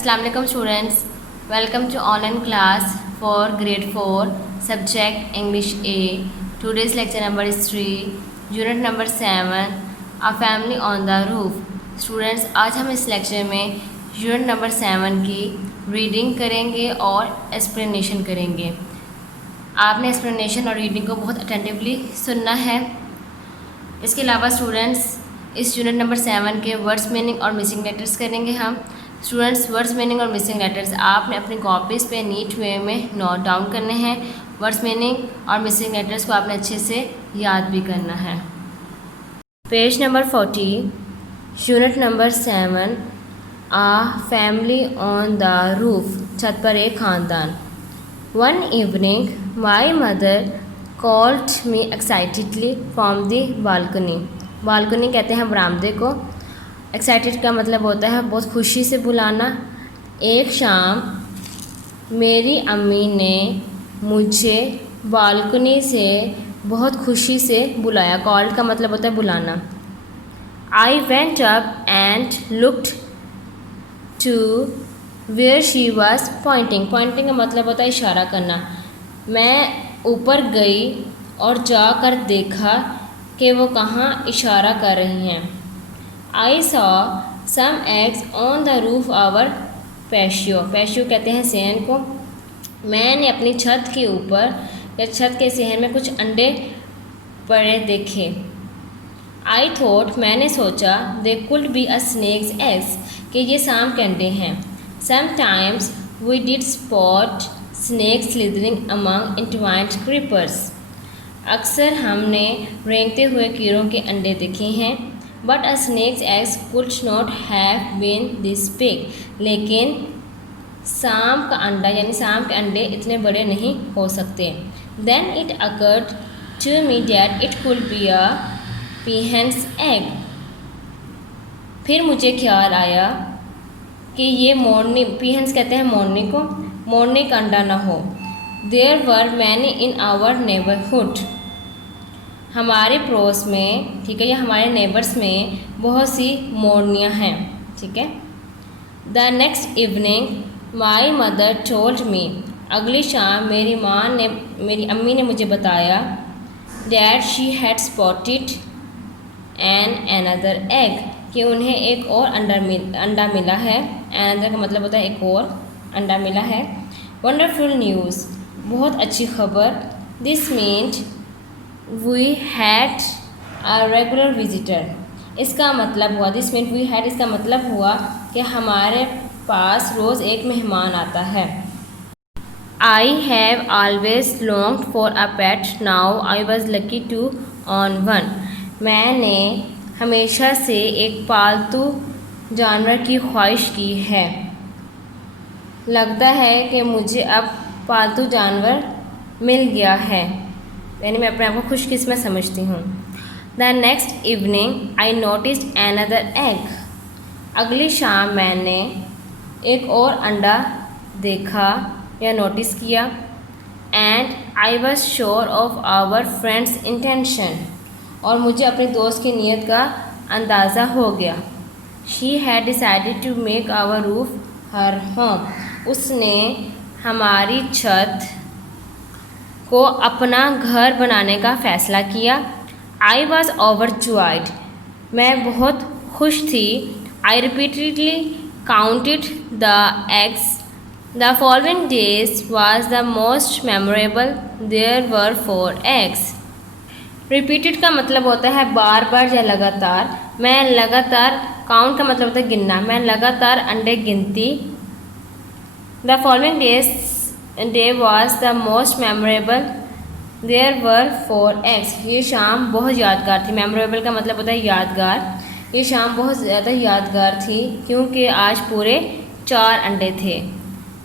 Assalamu alaikum students. Welcome to online class for grade 4 subject English A. Today's lecture number is 3, unit number 7, A family on the roof. Students, आज हम इस lecture में unit number 7 की reading करेंगे और explanation करेंगे। आपने explanation और रीडिंग को बहुत अटेंटिवली सुनना है। इसके अलावा स्टूडेंट्स इस यूनिट नंबर 7 के वर्ड्स मीनिंग और मिसिंग लेटर्स करेंगे हम। स्टूडेंट्स, वर्ड्स मीनिंग और मिसिंग लेटर्स आपने अपनी कॉपीज़ पे नीट वे में नोट डाउन करने हैं। वर्ड्स मीनिंग और मिसिंग लेटर्स को आपने अच्छे से याद भी करना है। Page number 40, unit number 7, a family on the roof, छत पर एक ख़ानदान। One evening my mother called me excitedly from the balcony. Balcony कहते हैं बरामदे को। एक्साइटेड का मतलब होता है बहुत खुशी से बुलाना। एक शाम मेरी अम्मी ने मुझे बालकनी से बहुत खुशी से बुलाया। कॉल्ड का मतलब होता है बुलाना। I went up and looked to where she was pointing. Pointing का मतलब होता है इशारा करना। मैं ऊपर गई और जाकर देखा कि वो कहाँ इशारा कर रही हैं। I saw some eggs on the roof our patio. Patio कहते हैं सेहन को। मैंने अपनी छत के ऊपर या छत के सेहन में कुछ अंडे पड़े देखे। आई थॉट, मैंने सोचा, they could be a snake's eggs, कि ये सांप के अंडे हैं। Sometimes we did spot snakes slithering among intertwined creepers. अक्सर हमने रेंगते हुए कीड़ों के अंडे देखे हैं। But a snake's eggs could not have been this big. लेकिन सांप का अंडा यानी सांप के अंडे इतने बड़े नहीं हो सकते। Then it occurred to me that it could be a peahen's egg. फिर मुझे ख्याल आया कि ये मोरनी, पीहेंस कहते हैं मोरनी को, मोरनी का अंडा ना हो। There were many in our neighbourhood. हमारे पड़ोस में, ठीक है, या हमारे नेबर्स में बहुत सी मोरनियाँ हैं, ठीक है। The next evening my mother told me. अगली शाम मेरी अम्मी ने मुझे बताया that she had spotted an another egg, कि उन्हें एक और अंडा मिला है। अनदर का मतलब होता है एक और अंडा मिला है। वंडरफुल न्यूज़, बहुत अच्छी खबर। This means we had a regular visitor. इसका मतलब हुआ, दिस मीन वी हैड, इसका मतलब हुआ कि हमारे पास रोज़ एक मेहमान आता है। I have always longed for a pet, now I was lucky to own one. मैंने हमेशा से एक पालतू जानवर की ख्वाहिश की है। लगता है कि मुझे अब पालतू जानवर मिल गया है, यानी मैं अपने आप को खुशकिस्मत समझती हूँ। The next evening I noticed another egg. अगली शाम मैंने एक और अंडा देखा या नोटिस किया। And I was sure of our friend's intention, और मुझे अपने दोस्त की नीयत का अंदाज़ा हो गया। She had decided to make our roof her home. उसने हमारी छत को अपना घर बनाने का फ़ैसला किया। आई वॉज ओवरजॉयड, मैं बहुत खुश थी। I repeatedly counted the eggs. The following days was the most memorable. There were 4 एग्स। रिपीटेड का मतलब होता है बार बार या लगातार। मैं लगातार, काउंट का मतलब होता है गिनना, मैं लगातार अंडे गिनती। The following day was the most memorable. There were 4 eggs. ये शाम बहुत यादगार थी। मेमोरेबल का मतलब होता है यादगार। ये शाम बहुत ज़्यादा यादगार थी क्योंकि आज पूरे 4 अंडे थे।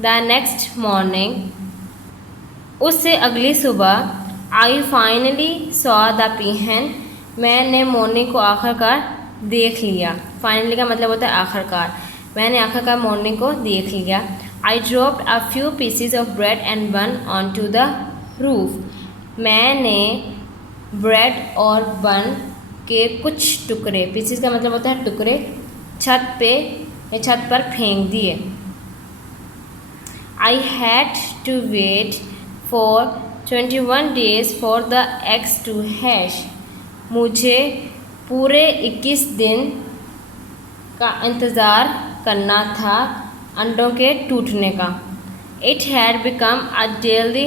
द नेक्स्ट मॉर्निंग, उससे अगली सुबह, आई फाइनली सॉ द पीहन। मैंने मोरनी को आखिरकार देख लिया। फाइनली का मतलब होता है आखिरकार। मैंने आखिरकार मोरनी को देख लिया। I dropped a few pieces of bread and bun onto the roof. मैंने ब्रेड और बन के कुछ टुकड़े, पीसेस का मतलब होता है टुकड़े, छत पे या छत पर फेंक दिए। I had to wait for 21 days for the eggs to hatch. मुझे पूरे 21 दिन का इंतज़ार करना था अंडों के टूटने का. It had become a daily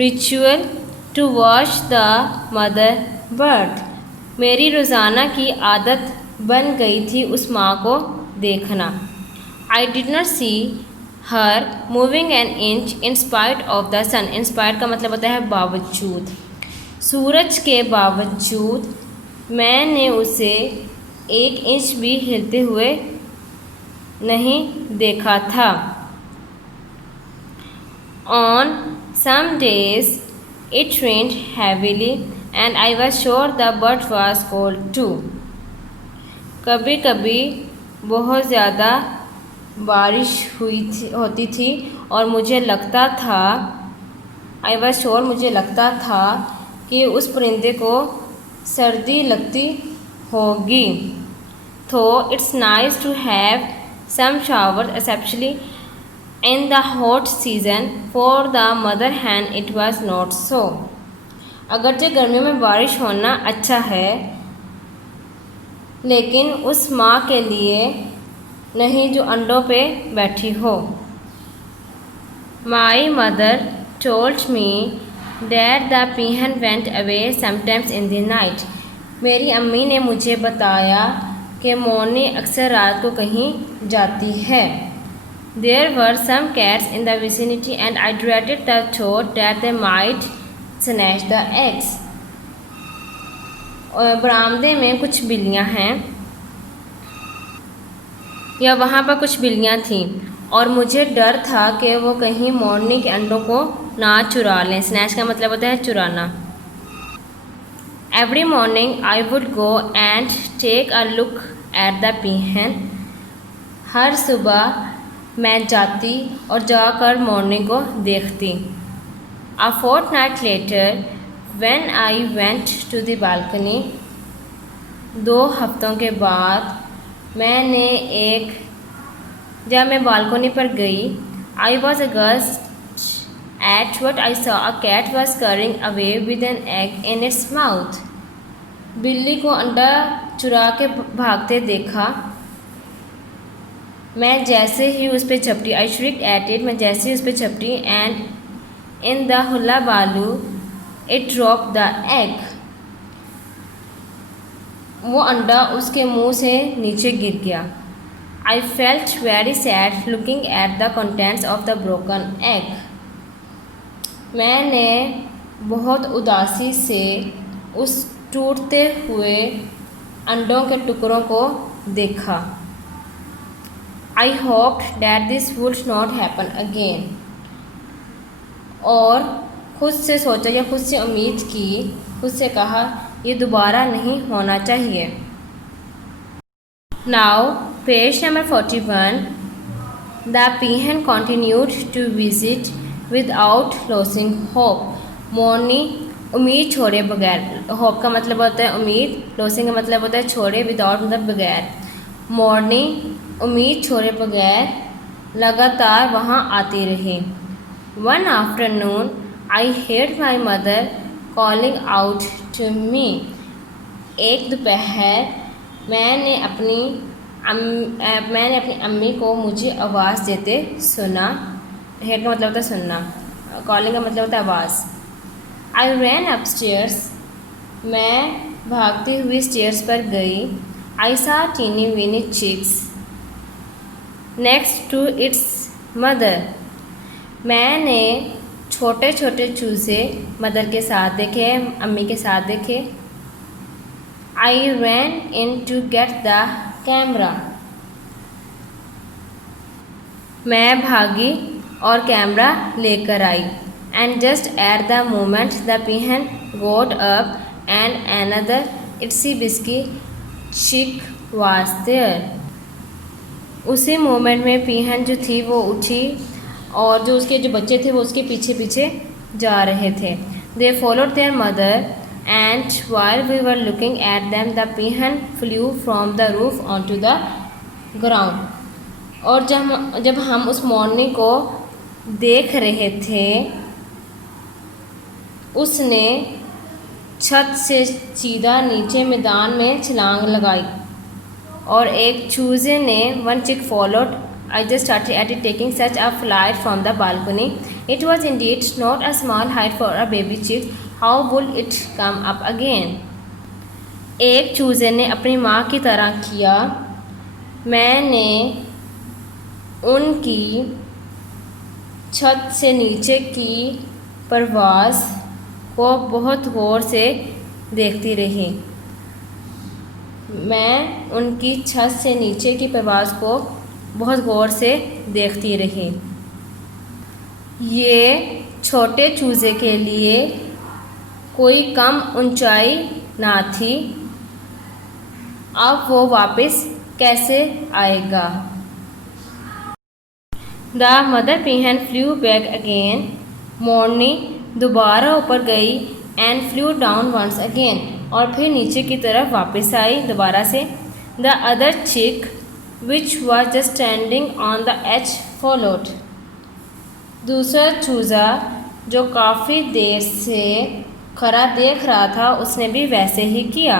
ritual to watch the mother birth. मेरी रोज़ाना की आदत बन गई थी उस माँ को देखना. I did not see her moving an inch in spite of the sun. In spite का मतलब होता है बावजूद. सूरज के बावजूद मैंने उसे 1 इंच भी हिलते हुए नहीं देखा था. On some days it rained heavily and I was sure the bird was cold too. कभी कभी बहुत ज़्यादा बारिश होती थी और मुझे लगता था मुझे लगता था कि उस परिंदे को सर्दी लगती होगी. तो it's nice to have some shower especially in the hot season. For the mother hen it was not so. अगरचे गर्मियों में बारिश होना अच्छा है लेकिन उस माँ के लिए नहीं जो अंडों पे बैठी हो. My mother told me that the peahen went away sometimes in the night. मेरी अम्मी ने मुझे बताया कि मोरनी अक्सर रात को कहीं जाती है. There were some cats in the vicinity and I dreaded the thought that they might snatch the eggs. और बरामदे में कुछ बिल्लियाँ हैं या वहाँ पर कुछ बिल्लियाँ थीं और मुझे डर था कि वो कहीं मोरनी के अंडों को ना चुरा लें. स्नैच का मतलब होता है चुराना. Every morning I would go and take a look at the peahen. हर सुबह मैं जाती और जाकर मोरनी को देखती. A fortnight later when I went to the balcony. 2 हफ्तों के बाद जब मैं बालकोनी पर गई. I was aghast at what I saw. A cat was scurrying away with an egg in its mouth. बिल्ली को अंडा चुरा के भागते देखा. मैं जैसे ही उस पर झपटी. I shrieked at it. मैं जैसे ही उस पर झपटी and in the hula balu it dropped the egg. वो अंडा उसके मुंह से नीचे गिर गया. I felt very sad looking at the contents of the broken egg. मैंने बहुत उदासी से उस टूटते हुए अंडों के टुकड़ों को देखा. I hoped that this would not happen again. और खुद से सोचा या खुद से उम्मीद की, खुद से कहा ये दोबारा नहीं होना चाहिए. Now page number 41. The peahen continued to visit without losing hope. मोरनी उम्मीद छोड़े बगैर. होप का मतलब होता है उम्मीद. लॉसिंग का मतलब होता है छोड़े. विदाउट मतलब बगैर. मोरनी उम्मीद छोड़े बगैर लगातार वहाँ आती रही. One afternoon I heard my mother calling out to me. एक दोपहर मैंने अपनी अम्मी को मुझे आवाज़ देते सुना. हेड का मतलब होता है सुनना. कॉलिंग का मतलब होता है आवाज़. I ran upstairs. मैं भागती हुई स्टेयर्स पर गई. I saw teeny weeny chicks next to its mother. मैंने छोटे छोटे चूज़े मदर के साथ देखे, अम्मी के साथ देखे. I ran in to get the camera. मैं भागी और कैमरा लेकर आई. And just at the moment the peahen got up and another itsy bitsy chick was there. उसी मोमेंट में पीहन जो थी वो उठी और जो उसके जो बच्चे थे वो उसके पीछे पीछे जा रहे थे. They followed their mother and while we were looking at them the peahen flew from the roof onto the ground. और जब हम उस मोरनी को देख रहे थे, उसने छत से सीधा नीचे मैदान में छलांग लगाई और एक चूजे ने वन चिक followed. I just started at it taking such a flight from the balcony. It was indeed not a small height for a baby chick. How would it come up again? एक चूजे ने अपनी माँ की तरह किया. मैंने उनकी छत से नीचे की परवाज़ को बहुत गौर से देखती रही. मैं उनकी छत से नीचे की परवाज़ को बहुत गौर से देखती रही. ये छोटे चूज़े के लिए कोई कम ऊंचाई ना थी. अब वो वापस कैसे आएगा? The mother peahen flew back again. मोरनी दोबारा ऊपर गई and flew down once again. और फिर नीचे की तरफ वापस आई दोबारा से. The other chick which was just standing on the edge followed. दूसरा चूज़ा जो काफ़ी देर से खड़ा देख रहा था, उसने भी वैसे ही किया.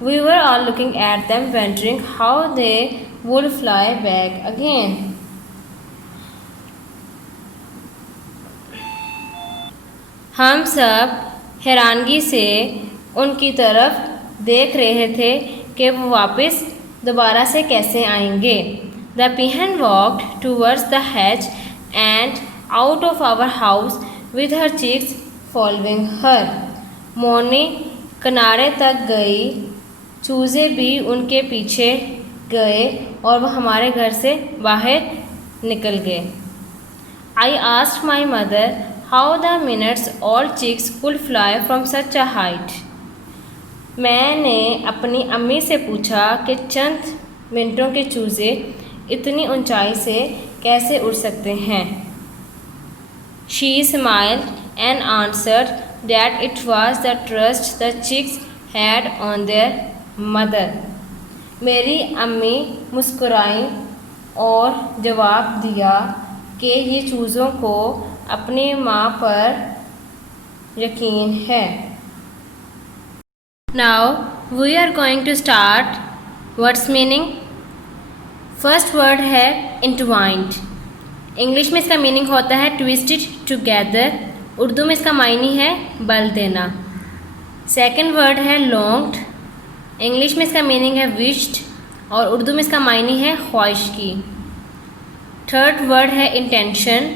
We were all looking at them wondering how they would fly back again. हम सब हैरानगी से उनकी तरफ देख रहे थे कि वो वापस दोबारा से कैसे आएंगे. The peahen walked towards the hedge and out of our house with her chicks following her. मोरनी किनारे तक गई. चूज़े भी उनके पीछे गए और वह हमारे घर से बाहर निकल गए. I asked my mother how the minutes all chicks could fly from such a height. मैंने अपनी अम्मी से पूछा कि चंद मिनटों के चूज़े इतनी ऊंचाई से कैसे उड़ सकते हैं. She smiled and answered that it was the trust the chicks had on their mother. मेरी अम्मी मुस्कुराई और जवाब दिया कि ये चूज़ों को अपनी माँ पर यकीन है. Now we are going to start words meaning. First word है entwined. इंग्लिश में इसका मीनिंग होता है twisted together. उर्दू में इसका मायनी है बल देना. सेकंड वर्ड है longed. इंग्लिश में इसका मीनिंग है wished और उर्दू में इसका मायनी है ख्वाहिश की. थर्ड वर्ड है intention.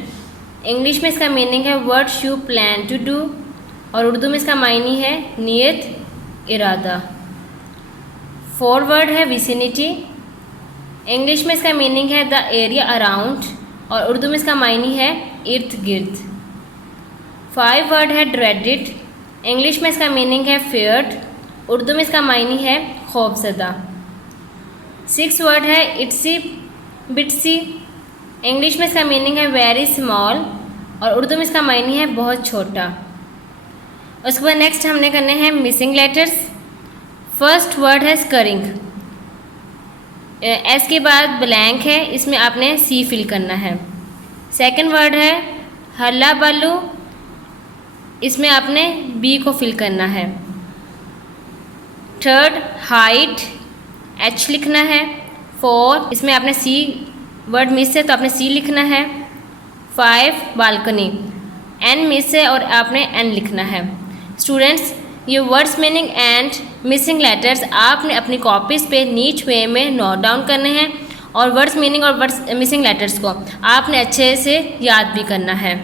इंग्लिश में इसका मीनिंग है what you plan to do और उर्दू में इसका मायनी है नीयत इरादा. फोर वर्ड है विसिनिटी. इंग्लिश में इसका मीनिंग है द एरिया अराउंड और उर्दू में इसका मायनी है इर्द गिर्द. फाइव वर्ड है ड्रेडिड. इंग्लिश में इसका मीनिंग है फेयर्ड. उर्दू में इसका मायनी है खौफजदा. सिक्स वर्ड है इट्सी बिट्सी. इंग्लिश में इसका मीनिंग है वेरी स्मॉल और उर्दू में इसका मायनी है बहुत छोटा. उसके बाद नेक्स्ट हमने करने हैं मिसिंग लेटर्स. फर्स्ट वर्ड है स्करिंग. एस के बाद ब्लैंक है, इसमें आपने सी फिल करना है. सेकंड वर्ड है हल्ला बल्लू. इसमें आपने बी को फिल करना है. थर्ड हाइट, एच लिखना है. फोर इसमें आपने सी वर्ड मिस है तो आपने सी लिखना है. फाइव बालकनी, एन मिस है और आपने एन लिखना है. स्टूडेंट्स, ये words meaning and missing letters आपने अपनी कॉपीज़ पे नीच वे में नोट डाउन करने हैं और वर्ड्स मीनिंग और वर्ड्स मिसिंग लेटर्स को आपने अच्छे से याद भी करना है.